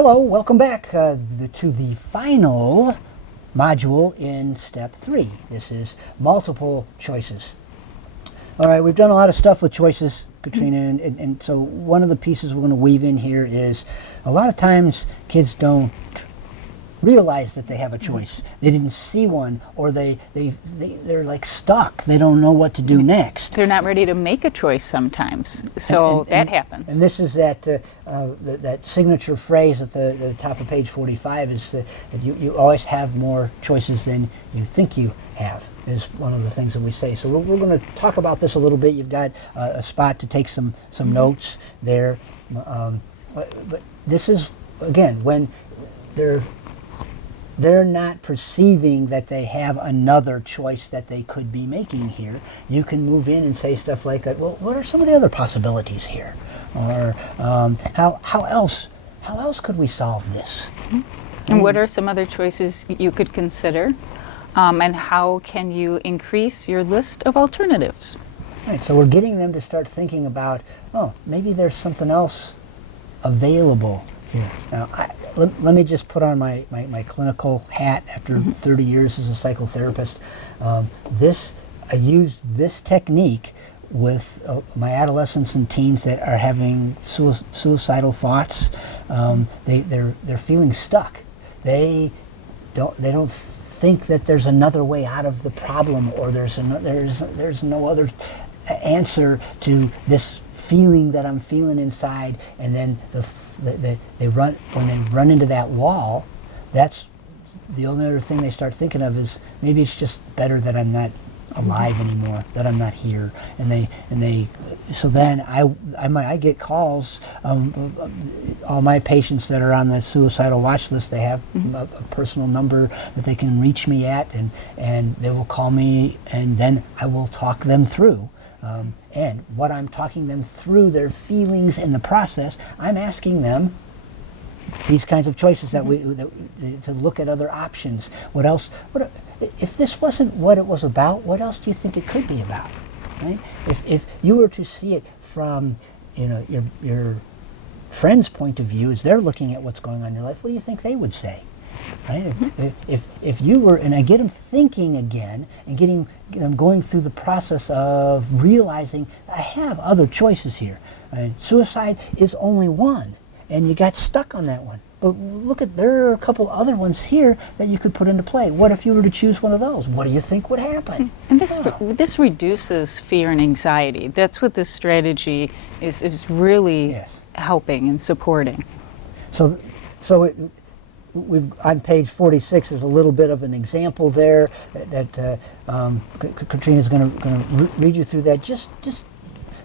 Hello, welcome back to the final module in step 3. This is multiple choices. All right, we've done a lot of stuff with choices, Katrina, and so one of the pieces we're going to weave in here is a lot of times kids don't realize that they have a choice. They didn't see one, or they're like stuck. They don't know what to do next. They're not ready to make a choice sometimes, so that happens. And this is that signature phrase at the top of page 45 is that you always have more choices than you think you have, is one of the things that we say. So we're going to talk about this a little bit. You've got a spot to take some notes there. But this is, again, when they're not perceiving that they have another choice that they could be making here. You can move in and say stuff like, well, what are some of the other possibilities here? Or how else could we solve this? Mm-hmm. And what are some other choices you could consider? And how can you increase your list of alternatives? Right, so we're getting them to start thinking about, oh, maybe there's something else available here. Now, let me just put on my clinical hat after 30 years as a psychotherapist. I used this technique with my adolescents and teens that are having suicidal thoughts. They're feeling stuck. They don't think that there's another way out of the problem, or there's no other answer to this feeling that I'm feeling inside. And then when they run into that wall, that's the only other thing they start thinking of is, maybe it's just better that I'm not alive anymore, that I'm not here. So then I get calls. All my patients that are on the suicidal watch list, they have a personal number that they can reach me at, and they will call me, and then I will talk them through. And what I'm talking them through, their feelings in the process, I'm asking them these kinds of choices to look at other options. What else? If this wasn't what it was about, what else do you think it could be about? Right? If you were to see it from your friend's point of view, as they're looking at what's going on in your life, what do you think they would say? Right? If you were, and I get them thinking again, and getting them going through the process of realizing I have other choices here. Suicide is only one, and you got stuck on that one. But look, there are a couple other ones here that you could put into play. What if you were to choose one of those? What do you think would happen? And this reduces fear and anxiety. That's what this strategy is really helping and supporting. We've on page 46. There's a little bit of an example there that Katrina's going to read you through that. Just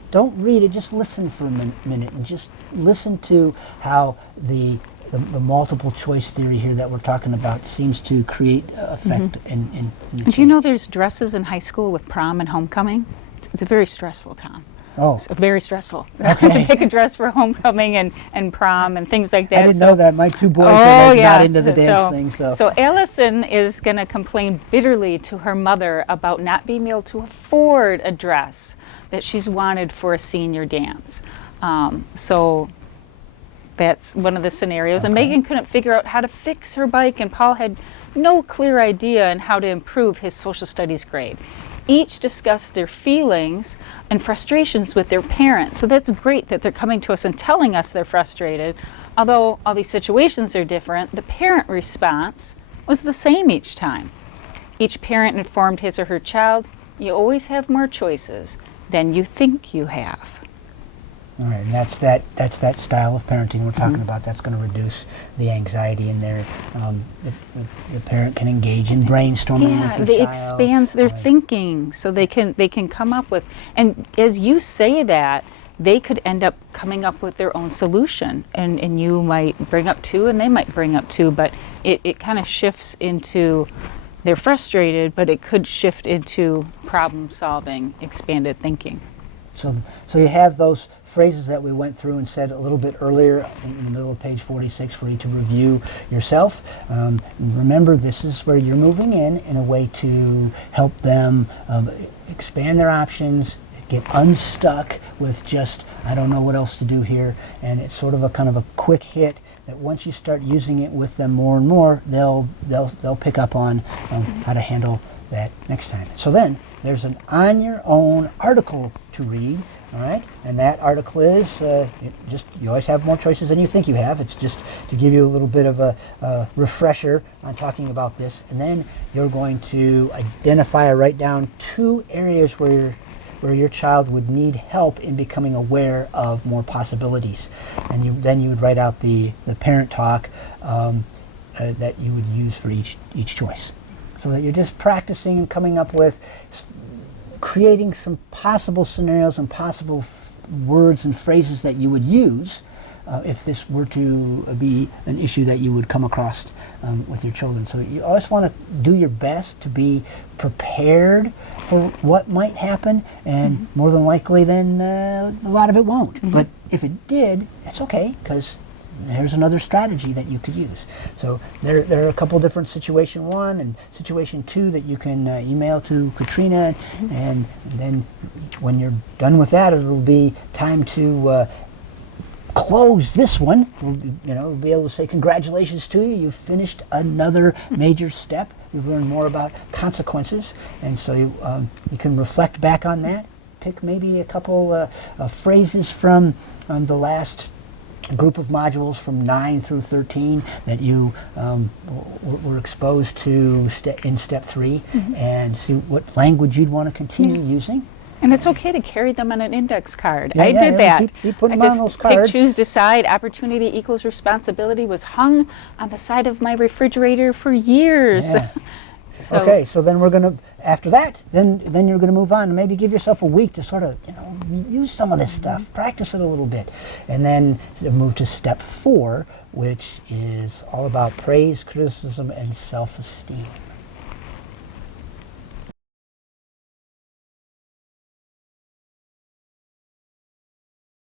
don't read it. Just listen for a minute and just listen to how the multiple choice theory here that we're talking about seems to create effect. Do you know there's dresses in high school with prom and homecoming? It's very stressful, Tom. Oh. It's very stressful Okay. to pick a dress for homecoming and prom and things like that. I didn't know that. My two boys are not into the dance thing. So Allison is going to complain bitterly to her mother about not being able to afford a dress that she's wanted for a senior dance. So that's one of the scenarios. Okay. And Megan couldn't figure out how to fix her bike, and Paul had no clear idea on how to improve his social studies grade. Each discussed their feelings and frustrations with their parents. So that's great that they're coming to us and telling us they're frustrated. Although all these situations are different, the parent response was the same each time. Each parent informed his or her child, you always have more choices than you think you have. All right, and that's that style of parenting we're talking about. That's going to reduce the anxiety in there. The parent can engage in brainstorming with their child. It expands their thinking, so they can come up with. And as you say that, they could end up coming up with their own solution, and you might bring up two, and they might bring up two, but it kind of shifts into. They're frustrated, but it could shift into problem-solving, expanded thinking. So you have those phrases that we went through and said a little bit earlier in the middle of page 46 for you to review yourself. Remember, this is where you're moving in a way to help them expand their options, get unstuck with just, I don't know what else to do here, and it's sort of a kind of a quick hit that once you start using it with them more and more, they'll pick up on how to handle that next time. So then there's an on your own article to read. All right, and that article is you always have more choices than you think you have. It's just to give you a little bit of a refresher on talking about this, and then you're going to identify or write down 2 areas where your child would need help in becoming aware of more possibilities, and then you would write out the parent talk that you would use for each choice, so that you're just practicing and coming up with creating some possible scenarios and possible words and phrases that you would use if this were to be an issue that you would come across with your children. So you always want to do your best to be prepared for what might happen, and more than likely then a lot of it won't. But if it did, it's okay, because there's another strategy that you could use. So there are a couple different situation 1 and situation 2 that you can email to Katrina, and then when you're done with that, it'll be time to close this one. We'll be able to say congratulations to you. You've finished another major step. You've learned more about consequences, and so you can reflect back on that. Pick maybe a couple phrases from the last group of modules from 9 through 13 that you were exposed to in step 3, and see what language you'd want to continue using. And it's okay to carry them on an index card. Yeah, I did that. Keep putting I them on those cards. Pick, choose, decide. Opportunity equals responsibility was hung on the side of my refrigerator for years. Yeah. Okay, so then we're going to, after that, then you're going to move on and maybe give yourself a week to sort of, use some of this stuff, practice it a little bit, and then move to step 4, which is all about praise, criticism, and self-esteem.